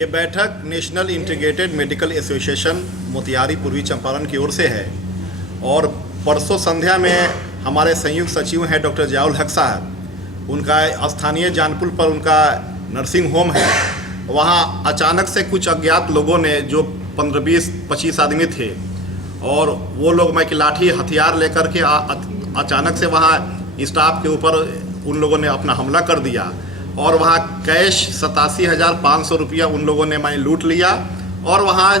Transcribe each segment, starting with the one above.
ये बैठक national integrated medical association Motihari पूर्वी चंपारण की ओर से है और परसों संध्या में हमारे संयुक्त सचिव हैं डॉक्टर जियाउल हक साहब, उनका स्थानीय जानपुर पर उनका नर्सिंग होम है। वहाँ अचानक से कुछ अज्ञात लोगों ने, जो 15-20-25 आदमी थे, और वो लोग मैं कि लाठी हथियार लेकर के अचानक से वहाँ स्टाफ के ऊपर उन लोगों ने अपना हमला कर दिया और वहाँ कैश 87,500 रुपया उन लोगों ने मैंने लूट लिया और वहाँ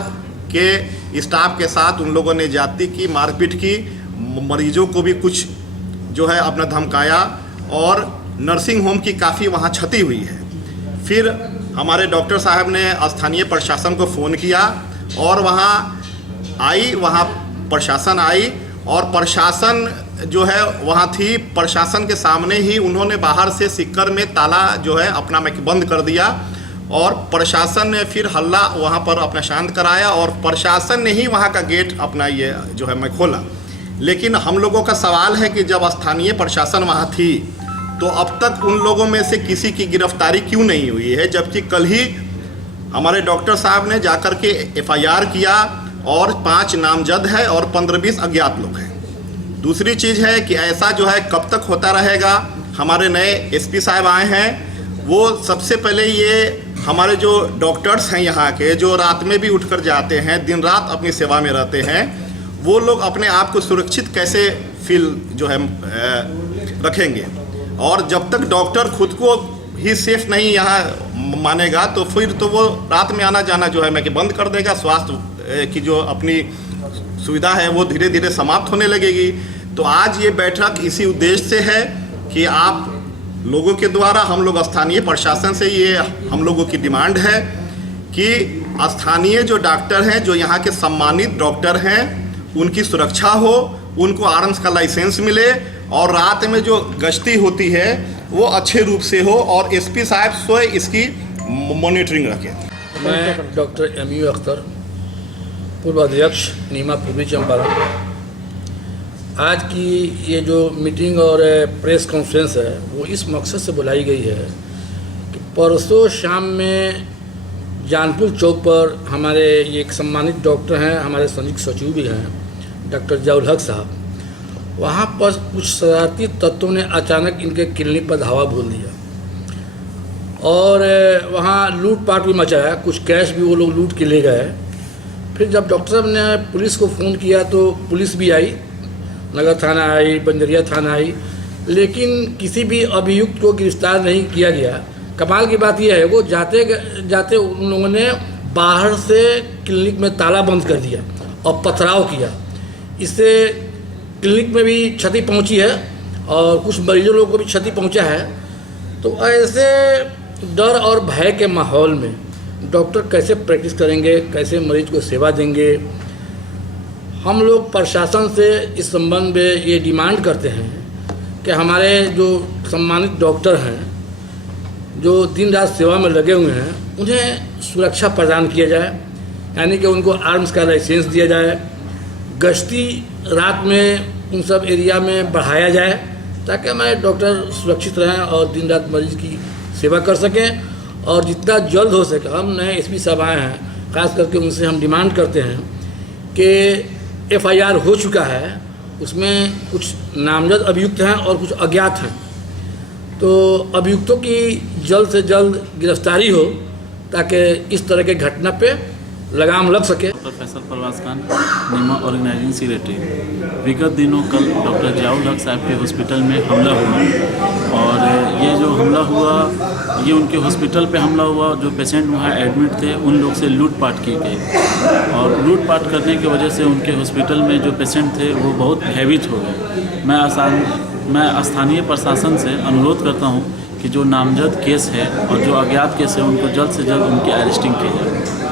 के स्टाफ के साथ उन लोगों ने ज्यादती की, मारपीट की, मरीजों को भी कुछ जो है अपना धमकाया और नर्सिंग होम की काफ़ी वहाँ क्षति हुई है। फिर हमारे डॉक्टर साहब ने स्थानीय प्रशासन को फ़ोन किया और वहाँ प्रशासन आई और प्रशासन जो है वहाँ थी। प्रशासन के सामने ही उन्होंने बाहर से सिक्कर में ताला जो है अपना बंद कर दिया और प्रशासन ने फिर हल्ला वहाँ पर अपना शांत कराया और प्रशासन ने ही वहाँ का गेट अपना ये जो है मैं खोला। लेकिन हम लोगों का सवाल है कि जब स्थानीय प्रशासन वहाँ थी तो अब तक उन लोगों में से किसी की गिरफ्तारी क्यों नहीं हुई है, जबकि कल ही हमारे डॉक्टर साहब ने जाकर के FIR किया और 5 नामजद है और 15-20 अज्ञात लोग हैं। दूसरी चीज़ है कि ऐसा जो है कब तक होता रहेगा। हमारे नए SP साहब आए हैं, वो सबसे पहले ये हमारे जो डॉक्टर्स हैं यहाँ के, जो रात में भी उठकर जाते हैं, दिन रात अपनी सेवा में रहते हैं, वो लोग अपने आप को सुरक्षित कैसे फील जो है रखेंगे। और जब तक डॉक्टर खुद को ही सेफ नहीं यहाँ मानेगा तो फिर तो वो रात में आना जाना जो है मैं कि बंद कर देगा। स्वास्थ्य की जो अपनी सुविधा है वो धीरे धीरे समाप्त होने लगेगी। तो आज ये बैठक इसी उद्देश्य से है कि आप लोगों के द्वारा हम लोग स्थानीय प्रशासन से ये हम लोगों की डिमांड है कि स्थानीय जो डॉक्टर हैं, जो यहाँ के सम्मानित डॉक्टर हैं, उनकी सुरक्षा हो, उनको आर्म्स का लाइसेंस मिले और रात में जो गश्ती होती है वो अच्छे रूप से हो और SP साहब स्वयं इसकी मॉनिटरिंग रखें। मैं डॉक्टर MU अख्तर, पूर्व अध्यक्ष नीमा पूर्वी चंपारण। आज की ये जो मीटिंग और प्रेस कॉन्फ्रेंस है वो इस मकसद से बुलाई गई है कि परसों शाम में जानपुर चौक पर हमारे ये एक सम्मानित डॉक्टर हैं, हमारे संयुक्त सचिव भी हैं डॉक्टर जियाउल हक साहब, वहाँ पर कुछ शरारती तत्वों ने अचानक इनके क्लिनिक पर धावा बोल दिया और वहाँ लूटपाट भी मचाया। कुछ कैश भी वो लोग लूट के ले गए। फिर जब डॉक्टर साहब ने पुलिस को फ़ोन किया तो पुलिस भी आई, नगर थाना आई, बंजरिया थाना आई, लेकिन किसी भी अभियुक्त को गिरफ्तार नहीं किया गया। कमाल की बात यह है वो जाते जाते उन लोगों ने बाहर से क्लिनिक में ताला बंद कर दिया और पथराव किया। इससे क्लिनिक में भी क्षति पहुंची है और कुछ मरीजों लोगों को भी क्षति पहुंचा है। तो ऐसे डर और भय के माहौल में डॉक्टर कैसे प्रैक्टिस करेंगे, कैसे मरीज को सेवा देंगे। हम लोग प्रशासन से इस संबंध में ये डिमांड करते हैं कि हमारे जो सम्मानित डॉक्टर हैं, जो दिन रात सेवा में लगे हुए हैं, उन्हें सुरक्षा प्रदान किया जाए, यानी कि उनको आर्म्स का लाइसेंस दिया जाए, गश्ती रात में उन सब एरिया में बढ़ाया जाए ताकि हमारे डॉक्टर सुरक्षित रहें और दिन रात मरीज की सेवा कर सकें। और जितना जल्द हो सके, हम नए SP साहब आए हैं, ख़ास करके उनसे हम डिमांड करते हैं कि FIR हो चुका है, उसमें कुछ नामजद अभियुक्त हैं और कुछ अज्ञात हैं, तो अभियुक्तों की जल्द से जल्द गिरफ्तारी हो ताकि इस तरह के घटना पे लगाम लग सके। डॉक्टर फैसल परवाज़ खान, नीमा ऑर्गेनाइजिंग सेक्रेटरी। विगत दिनों कल डॉक्टर जियाउल हक साहब के हॉस्पिटल में हमला हुआ और ये जो हमला हुआ ये उनके हॉस्पिटल पे हमला हुआ। जो पेशेंट वहाँ एडमिट थे उन लोग से लूटपाट की गई और लूटपाट करने की वजह से उनके हॉस्पिटल में जो पेशेंट थे वो बहुत भयभीत हो गए। मैं स्थानीय प्रशासन से अनुरोध करता हूँ कि जो नामजद केस है और जो अज्ञात केस है उनको जल्द से जल्द उनकी अरेस्टिंग की जाए।